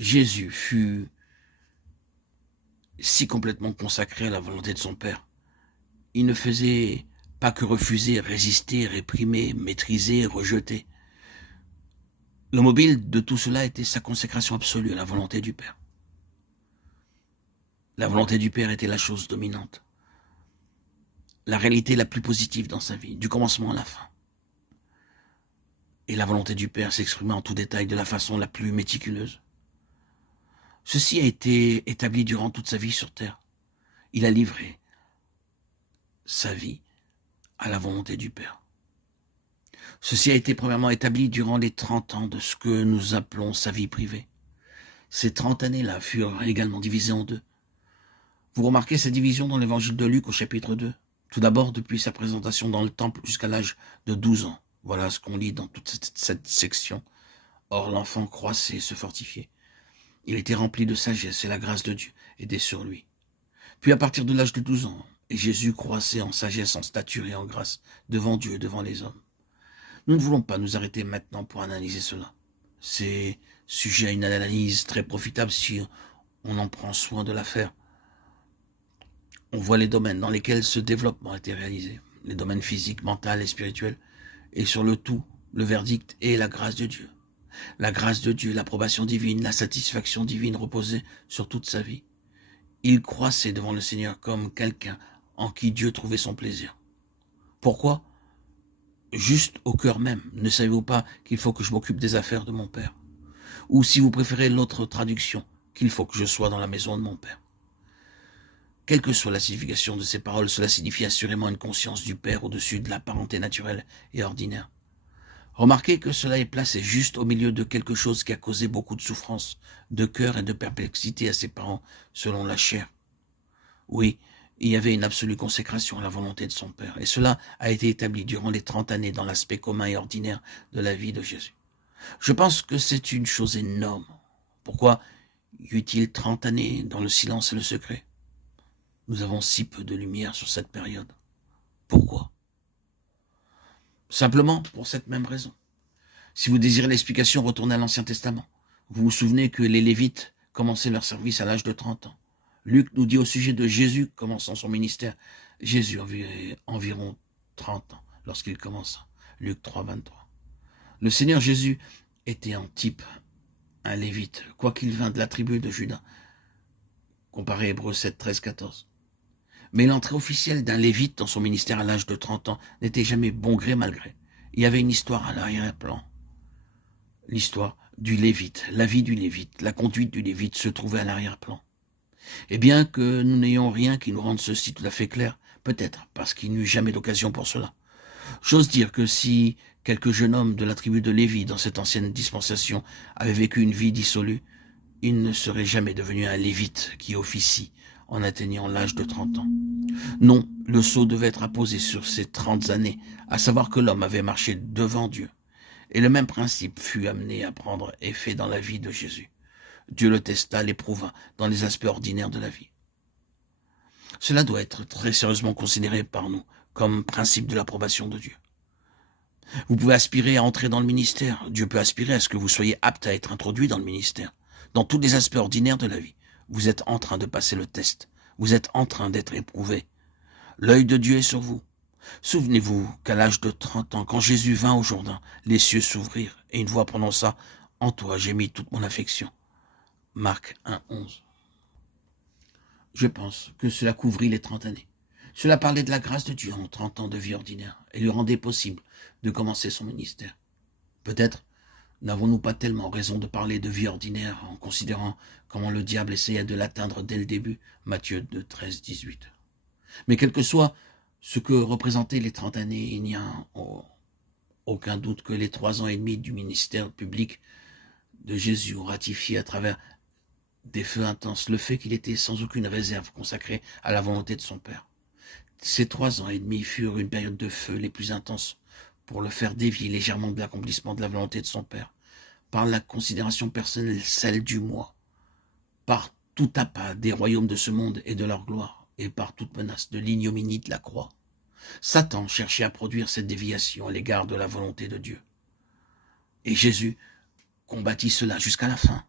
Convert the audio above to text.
Jésus fut si complètement consacré à la volonté de son Père. Il ne faisait pas que refuser, résister, réprimer, maîtriser, rejeter. Le mobile de tout cela était sa consécration absolue à la volonté du Père. La volonté du Père était la chose dominante, la réalité la plus positive dans sa vie, du commencement à la fin. Et la volonté du Père s'exprimait en tout détail de la façon la plus méticuleuse. Ceci a été établi durant toute sa vie sur terre. Il a livré sa vie à la volonté du Père. Ceci a été premièrement établi durant les 30 ans de ce que nous appelons sa vie privée. Ces 30 années-là furent également divisées en deux. Vous remarquez cette division dans l'évangile de Luc au chapitre 2. Tout d'abord, depuis sa présentation dans le temple jusqu'à l'âge de 12 ans. Voilà ce qu'on lit dans toute cette section. Or, l'enfant croissait et se fortifiait. Il était rempli de sagesse et la grâce de Dieu était sur lui. Puis à partir de l'âge de 12 ans, et Jésus croissait en sagesse, en stature et en grâce, devant Dieu et devant les hommes. Nous ne voulons pas nous arrêter maintenant pour analyser cela. C'est sujet à une analyse très profitable si on en prend soin de la faire. On voit les domaines dans lesquels ce développement a été réalisé, les domaines physiques, mentaux et spirituels, et sur le tout, le verdict est la grâce de Dieu. La grâce de Dieu, l'approbation divine, la satisfaction divine reposait sur toute sa vie. Il croissait devant le Seigneur comme quelqu'un en qui Dieu trouvait son plaisir. Pourquoi ? Juste au cœur même. Ne savez-vous pas qu'il faut que je m'occupe des affaires de mon Père ? Ou si vous préférez l'autre traduction, qu'il faut que je sois dans la maison de mon Père. Quelle que soit la signification de ces paroles, cela signifie assurément une conscience du Père au-dessus de la parenté naturelle et ordinaire. Remarquez que cela est placé juste au milieu de quelque chose qui a causé beaucoup de souffrance, de cœur et de perplexité à ses parents, selon la chair. Oui, il y avait une absolue consécration à la volonté de son Père, et cela a été établi durant les 30 années dans l'aspect commun et ordinaire de la vie de Jésus. Je pense que c'est une chose énorme. Pourquoi y eut-il 30 années dans le silence et le secret ? Nous avons si peu de lumière sur cette période. Pourquoi ? Simplement pour cette même raison. Si vous désirez l'explication, retournez à l'Ancien Testament. Vous vous souvenez que les Lévites commençaient leur service à l'âge de 30 ans. Luc nous dit au sujet de Jésus commençant son ministère. Jésus avait environ 30 ans lorsqu'il commença. Luc 3, 23. Le Seigneur Jésus était en type un Lévite, quoiqu'il vînt de la tribu de Juda. Comparé Hébreux 7, 13, 14. Mais l'entrée officielle d'un Lévite dans son ministère à l'âge de 30 ans n'était jamais bon gré mal gré. Il y avait une histoire à l'arrière-plan. L'histoire du Lévite, la vie du Lévite, la conduite du Lévite se trouvait à l'arrière-plan. Et bien que nous n'ayons rien qui nous rende ceci tout à fait clair, peut-être parce qu'il n'y eut jamais d'occasion pour cela. J'ose dire que si quelques jeunes hommes de la tribu de Lévi dans cette ancienne dispensation avaient vécu une vie dissolue, ils ne seraient jamais devenus un Lévite qui officie en atteignant l'âge de 30 ans. Non, le sceau devait être apposé sur ces 30 années, à savoir que l'homme avait marché devant Dieu. Et le même principe fut amené à prendre effet dans la vie de Jésus. Dieu le testa, l'éprouva dans les aspects ordinaires de la vie. Cela doit être très sérieusement considéré par nous comme principe de l'approbation de Dieu. Vous pouvez aspirer à entrer dans le ministère. Dieu peut aspirer à ce que vous soyez apte à être introduit dans le ministère. Dans tous les aspects ordinaires de la vie, vous êtes en train de passer le test. Vous êtes en train d'être éprouvé. L'œil de Dieu est sur vous. Souvenez-vous qu'à l'âge de 30 ans, quand Jésus vint au Jourdain, les cieux s'ouvrirent et une voix prononça « En toi j'ai mis toute mon affection ». Marc 1, 11. Je pense que cela couvrit les 30 années. Cela parlait de la grâce de Dieu en 30 ans de vie ordinaire et lui rendait possible de commencer son ministère. Peut-être n'avons-nous pas tellement raison de parler de vie ordinaire en considérant comment le diable essayait de l'atteindre dès le début, Matthieu 2, 13, 18. Mais quel que soit ce que représentaient les 30 années, il n'y a aucun doute que les 3 ans et demi du ministère public de Jésus ont ratifié à travers des feux intenses le fait qu'il était sans aucune réserve consacré à la volonté de son Père. Ces 3 ans et demi furent une période de feu les plus intenses pour le faire dévier légèrement de l'accomplissement de la volonté de son Père, par la considération personnelle, celle du moi, par tout appât des royaumes de ce monde et de leur gloire, et par toute menace de l'ignominie de la croix. Satan cherchait à produire cette déviation à l'égard de la volonté de Dieu. Et Jésus combattit cela jusqu'à la fin.